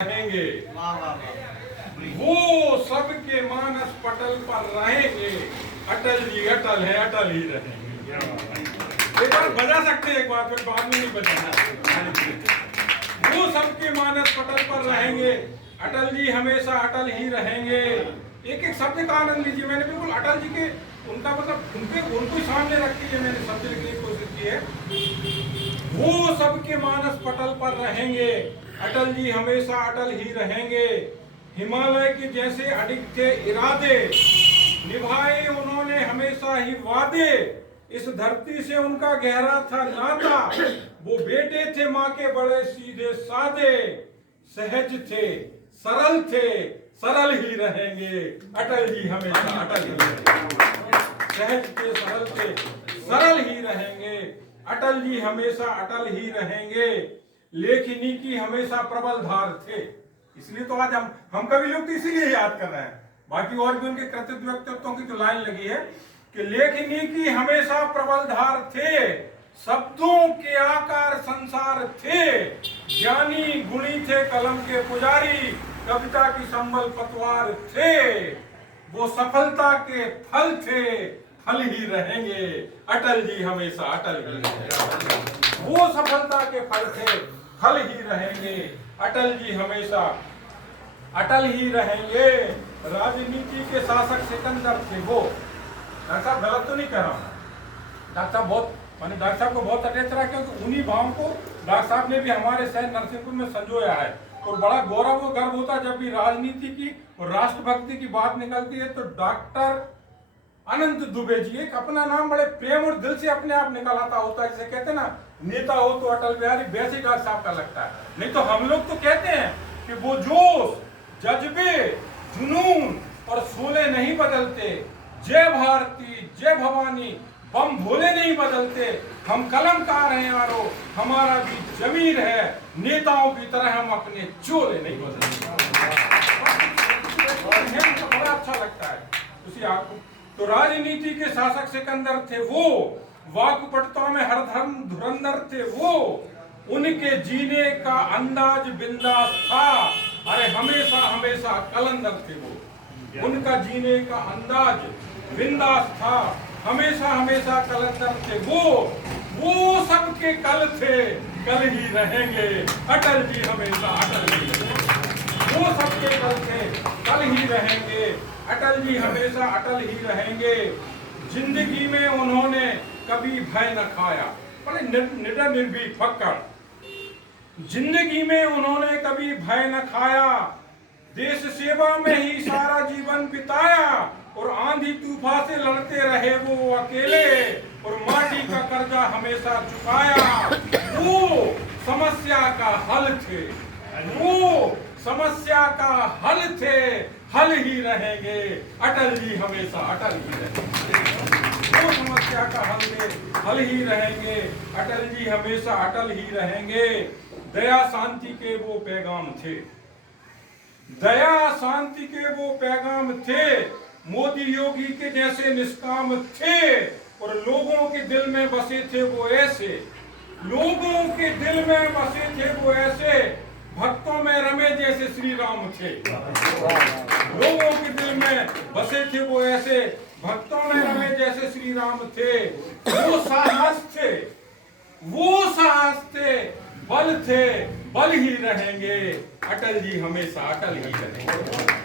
रहेंगे, वो सबके मानस पटल पर रहेंगे। अटल जी अटल है, अटल ही रहेंगे। एक बार बजा सकते हैं, एक बार फिर बाद में नहीं बजाना। वो सबके मानस पटल पर रहेंगे, अटल जी हमेशा अटल ही रहेंगे। एक एक शब्द का आनंद लीजिए। मैंने बिल्कुल अटल जी के उनका मतलब उनको सामने रख के मैंने शब्द लिखने की कोशिश की है। वो सबके मानस पटल पर रहेंगे, अटल जी हमेशा अटल ही रहेंगे। हिमालय के जैसे अडिग थे इरादे, निभाए उन्होंने हमेशा ही वादे। इस धरती से उनका गहरा था नाता, वो बेटे थे माँ के बड़े सीधे सादे। सहज थे, सरल थे, सरल ही रहेंगे। अटल जी हमेशा अटल ही रहेंगे। सहज थे, सरल थे, सरल ही रहेंगे। अटल जी हमेशा अटल ही रहेंगे। लेखनी की हमेशा प्रबल धार थे। इसलिए तो आज हम कवि लोग तो इसीलिए याद कर रहे हैं। बाकी और भी उनके कृतित्व व्यक्तित्वों की जो लाइन लगी है कि लेखनी की हमेशा प्रबल धार थे, शब्दों के आकार संसार थे। ज्ञानी गुणी थे, कलम के पुजारी, कविता की संबल पतवार थे। वो सफलता के फल थे, फल ही रहेंगे। अटल जी हमेशा अटल ही रहेंगे। वो सफलता के फल थे, फल ही रहेंगे। अटल जी हमेशा अटल ही रहेंगे। राजनीति के शासक सिकंदर थे वो। डॉक्टर साहब गलत तो नहीं कह रहा हूँ। डॉक्टर साहब डॉक्टर साहब को बहुत अटैच रहा, क्योंकि उन्हीं भावों को डॉक्टर साहब ने भी हमारे शहर नरसिंहपुर में संजोया है। और बड़ा गौरव और गर्व होता है जब भी राजनीति की और राष्ट्रभक्ति की बात निकलती है तो डॉक्टर अनंत दुबे जी एक अपना नाम बड़े प्रेम और दिल से अपने आप निकल आता होता है। जैसे कहते हैं ना, नेता हो तो अटल बिहारी, वैसे डॉक्टर साहब का लगता है। नहीं तो हम लोग तो कहते हैं कि वो जोश, जज्बे, जुनून और शोले नहीं बदलते। जय भारती, जय भवानी, बम भोले नहीं बदलते। हम कलमकार हैं यारो, हमारा भी जमीर है। नेताओं की तरह हम अपने चोले नहीं बदलते। बड़ा अच्छा लगता है उसी आपको। तो राजनीति के शासक सिकंदर थे वो, वाक्पटुता में हरदम धुरंधर थे वो। उनके जीने का अंदाज बिंदास था, अरे हमेशा हमेशा कलंदर थे वो। उनका जीने का अंदाज बिंदास था, हमेशा हमेशा कलंदर थे वो सबके कल थे, कल ही रहेंगे। अटल जी हमेशा अटल ही रहेंगे। वो सबके कल थे, कल ही रहेंगे। अटल जी हमेशा अटल ही रहेंगे। जिंदगी में उन्होंने कभी भय न खाया, बड़े निडर निर्भीक फक्कड़। जिंदगी में उन्होंने कभी भय न खाया, देश सेवा में ही सारा जीवन बिताया। और आंधी तूफान से लड़ते रहे वो अकेले, और माटी का कर्जा हमेशा चुकाया। वो समस्या का हल थे, वो समस्या का हल थे, हल ही रहेंगे। अटल जी हमेशा अटल ही रहेंगे। वो समस्या का हल थे, हल ही रहेंगे। अटल जी हमेशा अटल ही रहेंगे। दया शांति के वो पैगाम थे, दया शांति के वो पैगाम थे। मोदी योगी के जैसे निष्काम थे, और लोगों के दिल में बसे थे वो ऐसे, लोगों के दिल में बसे थे वो ऐसे। भक्तों में रमे जैसे श्री राम थे, लोगों के दिल में बसे थे वो ऐसे। भक्तों में रमे जैसे श्री राम थे। वो साहस थे, वो साहस थे, बल थे, बल ही रहेंगे। अटल जी हमेशा अटल ही रहेंगे।